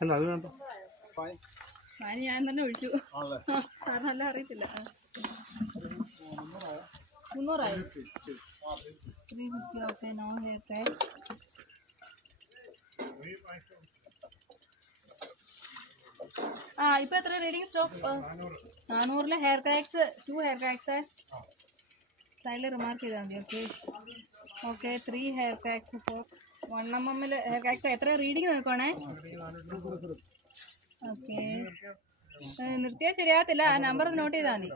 അല്ല അത് വേണ്ട. ഞാൻ തന്നെ ഒഴിച്ചു. സാറിന് എല്ലാം അറിയത്തില്ല. 300 350. Okay, no hair tax. ഇപ്പൊ എത്ര reading stop? 400 hair tax. 2 hair tax സൈഡിൽ റിമാർക്ക് ചെയ്താൽ മതി. Okay okay. 3 ഹെയർ ടാക്സ് ഇപ്പോൾ 1 mm ഹെയർ ടാക്സ്. എത്ര റീഡിങ് നോക്കുവാണേ? ഓക്കെ, നിർത്തിയാൽ ശരിയാകത്തില്ല. ആ നമ്പർ ഒന്ന് നോട്ട് ചെയ്താൽ മതി.